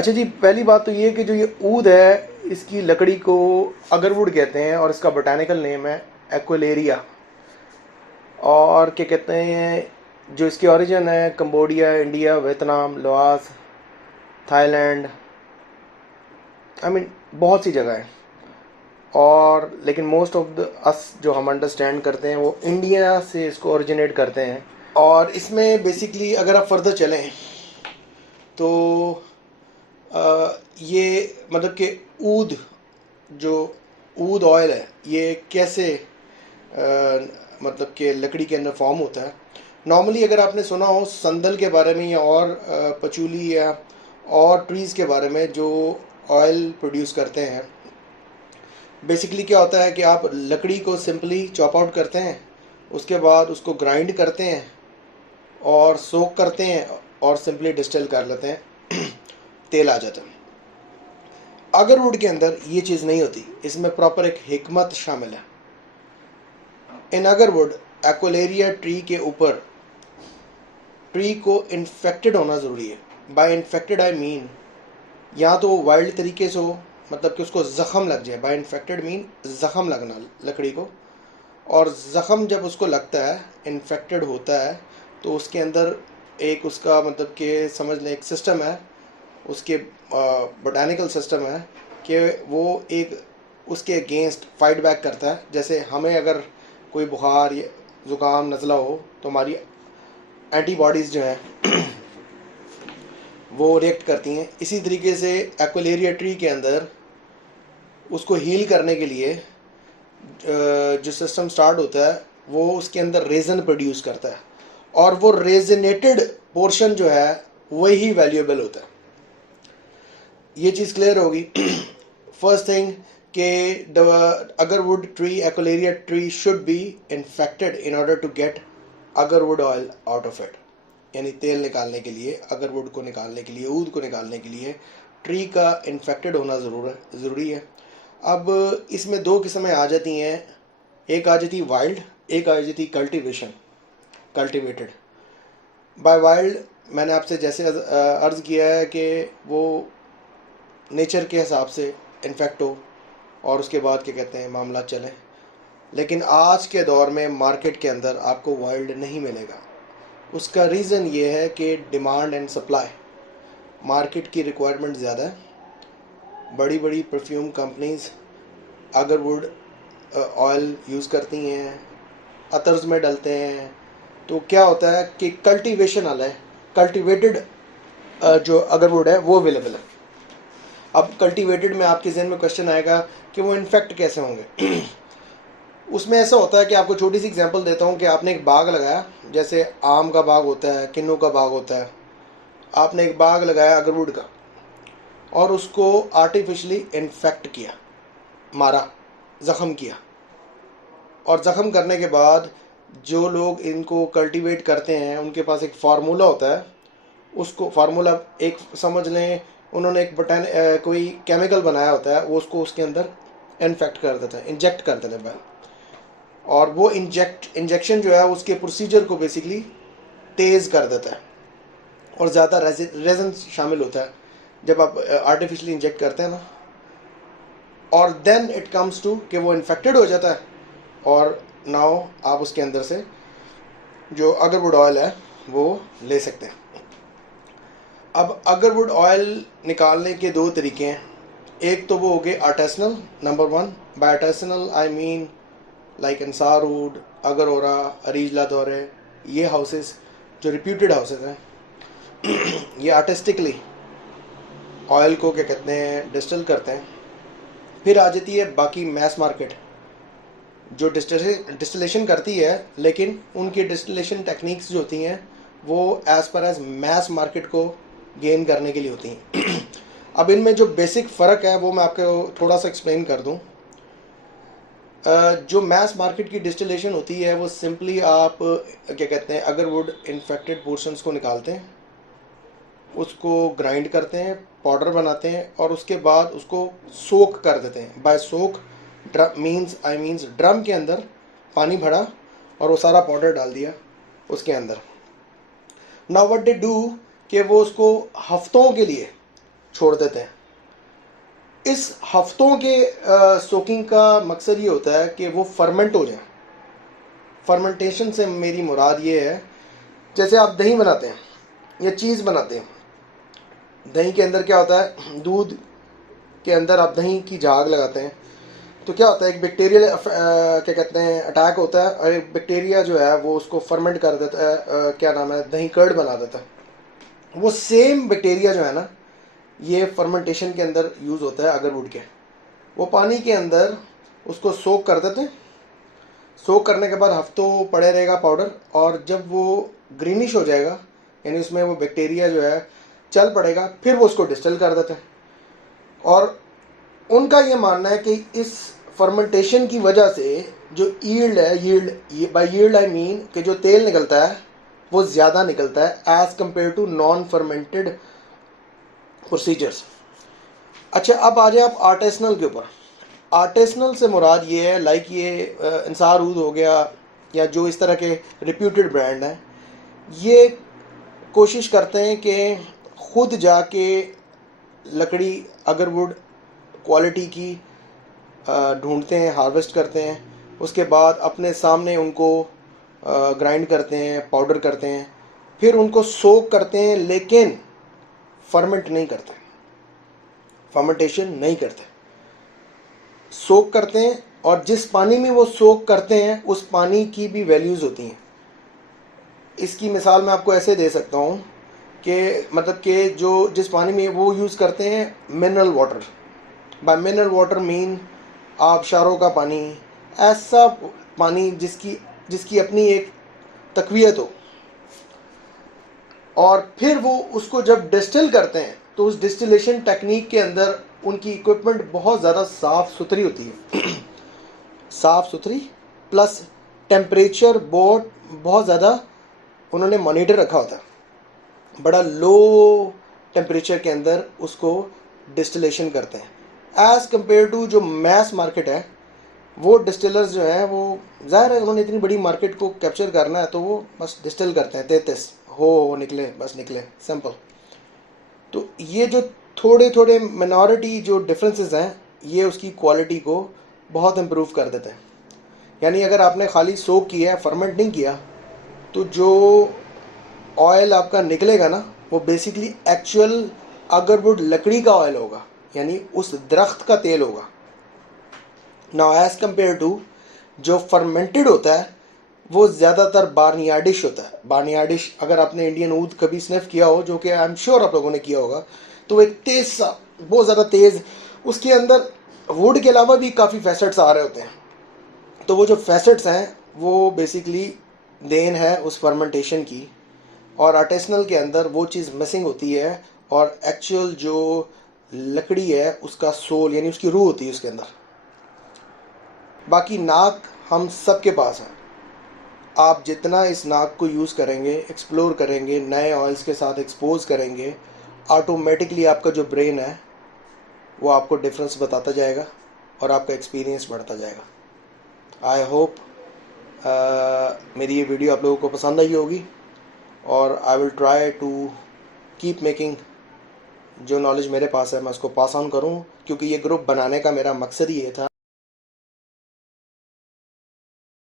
अच्छा जी, पहली बात तो ये कि जो ये ऊद है, इसकी लकड़ी को अगरवुड कहते हैं और इसका बोटानिकल नेम है एक्वेलेरिया। और क्या कहते हैं, जो इसकी ओरिजिन है Cambodia, India, Vietnam, Laos, Thailand, बहुत सी जगह है। और लेकिन मोस्ट ऑफ द अस जो हम अंडरस्टैंड करते हैं वो इंडिया से इसको ओरिजिनेट करते हैं। और इसमें बेसिकली अगर आप फर्दर चलें तो ये मतलब कि ऊद जो ऊद ऑयल है ये कैसे मतलब कि लकड़ी के अंदर फॉर्म होता है। नॉर्मली अगर आपने सुना हो संदल के बारे में या और पचूली या और ट्रीज़ के बारे में जो ऑयल प्रोड्यूस करते हैं, बेसिकली क्या होता है कि आप लकड़ी को सिंपली चॉप आउट करते हैं, उसके बाद उसको ग्राइंड करते हैं और सोक करते हैं और सिंपली डिस्टिल कर लेते हैं तेल आ जाता है। अगरवुड के अंदर ये चीज़ नहीं होती, इसमें प्रॉपर एक हिकमत शामिल है। इन अगरवुड एक्वेलेरिया ट्री के ऊपर ट्री को इन्फेक्टेड होना ज़रूरी है। बाय इन्फेक्टेड आई मीन या तो वाइल्ड तरीके से हो, मतलब कि उसको ज़ख़म लग जाए। बाय इन्फेक्टेड मीन ज़ख़म लगना लकड़ी को, और ज़ख़म जब उसको लगता है, इन्फेक्टेड होता है, तो उसके अंदर एक उसका मतलब कि समझ लें एक सिस्टम है, उसके बोटानिकल सिस्टम है कि वो एक उसके अगेंस्ट फाइट बैक करता है। जैसे हमें अगर कोई बुखार या ज़ुकाम नज़ला हो तो हमारी एंटीबॉडीज़ जो हैं वो रिएक्ट करती हैं। इसी तरीके से एक्वेलेरिया ट्री के अंदर उसको हील करने के लिए जो सिस्टम स्टार्ट होता है वो उसके अंदर रेजन प्रोड्यूस करता है, और वो रेजनेटेड पोर्शन जो है वही वैल्यूएबल होता है। ये चीज़ क्लियर होगी। फर्स्ट थिंग कि the agarwood tree, aquilaria tree should be infected in order to get agarwood oil out of it. यानी तेल निकालने के लिए, अगरवुड को निकालने के लिए, ऊद को निकालने के लिए ट्री का इन्फेक्टेड होना ज़रूरी है। अब इसमें दो किस्में आ जाती हैं, एक आ जाती वाइल्ड, एक आ जाती कल्टीवेशन, कल्टीवेटेड। बाय वाइल्ड मैंने आपसे जैसे अर्ज़ किया है कि वो नेचर के हिसाब से इन्फेक्ट हो और उसके बाद क्या कहते हैं मामला चलें। लेकिन आज के दौर में मार्केट के अंदर आपको वाइल्ड नहीं मिलेगा। उसका रीज़न ये है कि डिमांड एंड सप्लाई, मार्केट की रिक्वायरमेंट ज़्यादा है। बड़ी बड़ी perfume companies agarwood oil use करती हैं, अतर्स में डलते हैं। तो क्या होता है कि कल्टीवेशन वाला है, कल्टीवेटेड जो अगरवुड है वो अवेलेबल है। अब कल्टीवेटेड में आपके जहन में क्वेश्चन आएगा कि वो इन्फेक्ट कैसे होंगे। उसमें ऐसा होता है कि आपको छोटी सी एग्जांपल देता हूँ कि आपने एक बाग लगाया, जैसे आम का बाग होता है, किन्नू का बाग होता है। आपने एक बाग लगाया अगरवुड का और उसको आर्टिफिशली इन्फेक्ट किया, मारा, ज़ख़म किया। और ज़ख़म करने के बाद जो लोग इनको कल्टीवेट करते हैं उनके पास एक फार्मूला होता है। उसको फार्मूला एक समझ लें, उन्होंने एक कोई केमिकल बनाया होता है, वो उसको उसके अंदर इन्फेक्ट कर देता है, इंजेक्ट कर देते हैं। और वो इंजेक्शन जो है उसके प्रोसीजर को बेसिकली तेज़ कर देता है और ज़्यादा रेजन शामिल होता है जब आप आर्टिफिशियली इंजेक्ट करते हैं ना। और देन इट कम्स टू कि वो इन्फेक्टेड हो जाता है और नाउ आप उसके अंदर से जो अगरवुड ऑयल है वो ले सकते हैं। अब अगरवुड ऑयल निकालने के दो तरीके हैं। एक तो वो हो गए artisanal, number one. By artisanal I mean like Ansar wood, अगरोरा, अरीजला दौरे, ये हाउसेस जो रिप्यूटेड हाउसेस हैं ये आर्टिस्टिकली ऑयल को क्या कहते हैं डिस्टिल करते हैं। फिर आ जाती है बाकी मैस मार्केट जो डिस्टिलेशन करती है, लेकिन उनकी डिस्टिलेशन टेक्निक्स जो होती हैं वो as per as mass market को गेन करने के लिए होती हैं। अब इनमें जो बेसिक फ़र्क है वो मैं आपको थोड़ा सा एक्सप्लेन कर दूं। जो मैस मार्केट की डिस्टिलेशन होती है वो सिंपली आप क्या कहते हैं अगरवुड इन्फेक्टेड पोर्शंस को निकालते हैं, उसको ग्राइंड करते हैं, पाउडर बनाते हैं और उसके बाद उसको सोक कर देते हैं। बाय सोक मीन्स ड्रम के अंदर पानी भरा और वो सारा पाउडर डाल दिया उसके अंदर। नाउ व्हाट दे डू कि वो उसको हफ्तों के लिए छोड़ देते हैं। इस हफ्तों के सोकिंग का मकसद ये होता है कि वो फर्मेंट हो जाए। फर्मेंटेशन से मेरी मुराद ये है, जैसे आप दही बनाते हैं या चीज़ बनाते हैं, दही के अंदर क्या होता है, दूध के अंदर आप दही की झाग लगाते हैं तो क्या होता है, एक बैक्टीरियल क्या कहते हैं अटैक होता है, और एक बैक्टीरिया जो है वो उसको फर्मेंट कर देता है, क्या नाम है, दही कर्ड बना देता है। वो सेम बैक्टीरिया जो है ना, ये फर्मेंटेशन के अंदर यूज़ होता है अगरवुड के। वो पानी के अंदर उसको सोक कर देते हैं, सोक करने के बाद हफ्तों पड़े रहेगा पाउडर, और जब वो ग्रीनिश हो जाएगा यानी उसमें वो बैक्टीरिया जो है चल पड़ेगा, फिर वो उसको डिस्टिल कर देते हैं। और उनका ये मानना है कि इस फर्मेंटेशन की वजह से जो यील्ड है, yield by yield I mean कि जो तेल निकलता है वो ज़्यादा निकलता है as compare to non fermented procedures. अच्छा, अब आ जाए आप आर्टिसनल के ऊपर। आर्टिसनल से मुराद ये है, लाइक ये इंसार ऊद हो गया या जो इस तरह के रिप्यूटेड ब्रांड हैं, ये कोशिश करते हैं कि ख़ुद जाके लकड़ी अगरवुड क्वालिटी की ढूंढते हैं, हार्वेस्ट करते हैं, उसके बाद अपने सामने उनको ग्राइंड करते हैं, पाउडर करते हैं, फिर उनको सोक करते हैं, लेकिन फर्मेंट नहीं करते, फर्मेंटेशन नहीं करते, सोक करते हैं। और जिस पानी में वो सोक करते हैं उस पानी की भी वैल्यूज़ होती हैं। इसकी मिसाल मैं आपको ऐसे दे सकता हूँ कि मतलब कि जो जिस पानी में वो यूज़ करते हैं mineral water, by mineral water mean आबशारों का पानी, ऐसा पानी जिसकी अपनी एक तकवीयत हो, और फिर वो उसको जब डिस्टिल करते हैं तो उस डिस्टिलेशन टेक्निक के अंदर उनकी इक्विपमेंट बहुत ज़्यादा साफ़ सुथरी होती है साफ़ सुथरी, प्लस टेम्परेचर बहुत ज़्यादा उन्होंने मॉनिटर रखा होता है, बड़ा लो टेम्परेचर के अंदर उसको डिस्टिलेशन करते हैं एज़ कम्पेयर टू जो मैस मार्केट है। वो डिस्टिलर्स जो हैं वो ज़ाहिर है उन्होंने इतनी बड़ी मार्केट को कैप्चर करना है तो वो बस डिस्टिल करते हैं, 33 हो निकले, बस निकले, सिंपल। तो ये जो थोड़े थोड़े मिनॉरिटी जो डिफरेंसेस हैं, ये उसकी क्वालिटी को बहुत इम्प्रूव कर देते हैं। यानी अगर आपने खाली सोक किया है, फर्मेंट नहीं किया, तो जो ऑयल आपका निकलेगा ना वो बेसिकली एक्चुअल अगरवुड लकड़ी का ऑयल होगा, यानी उस दरख्त का तेल होगा। नाउ एज़ कम्पेयर टू जो फर्मेंटेड होता है वो ज़्यादातर बार्नियाडिश होता है। बार्नियाडिश अगर आपने इंडियन ऊद कभी स्निफ किया हो, जो कि आई एम श्योर आप लोगों ने किया होगा, तो वो एक तेज़ सा, बहुत ज़्यादा तेज़, उसके अंदर वुड के अलावा भी काफ़ी फैसेट्स आ रहे होते हैं। तो वो जो फैसेट्स हैं वो बेसिकली देन है उस फर्मेंटेशन की, और आर्टिसनल के अंदर वो चीज़ मिसिंग होती है, और एक्चुअल जो लकड़ी है उसका सोल यानी उसकी रूह होती है उसके अंदर। बाकी नाक हम सब के पास है, आप जितना इस नाक को यूज़ करेंगे, एक्सप्लोर करेंगे, नए ऑयल्स के साथ एक्सपोज करेंगे, ऑटोमेटिकली आपका जो ब्रेन है वो आपको डिफरेंस बताता जाएगा और आपका एक्सपीरियंस बढ़ता जाएगा। आई होप मेरी ये वीडियो आप लोगों को पसंद आई होगी, और I will try to keep making, जो नॉलेज मेरे पास है मैं उसको पास ऑन करूं, क्योंकि ये ग्रुप बनाने का मेरा मकसद ही ये था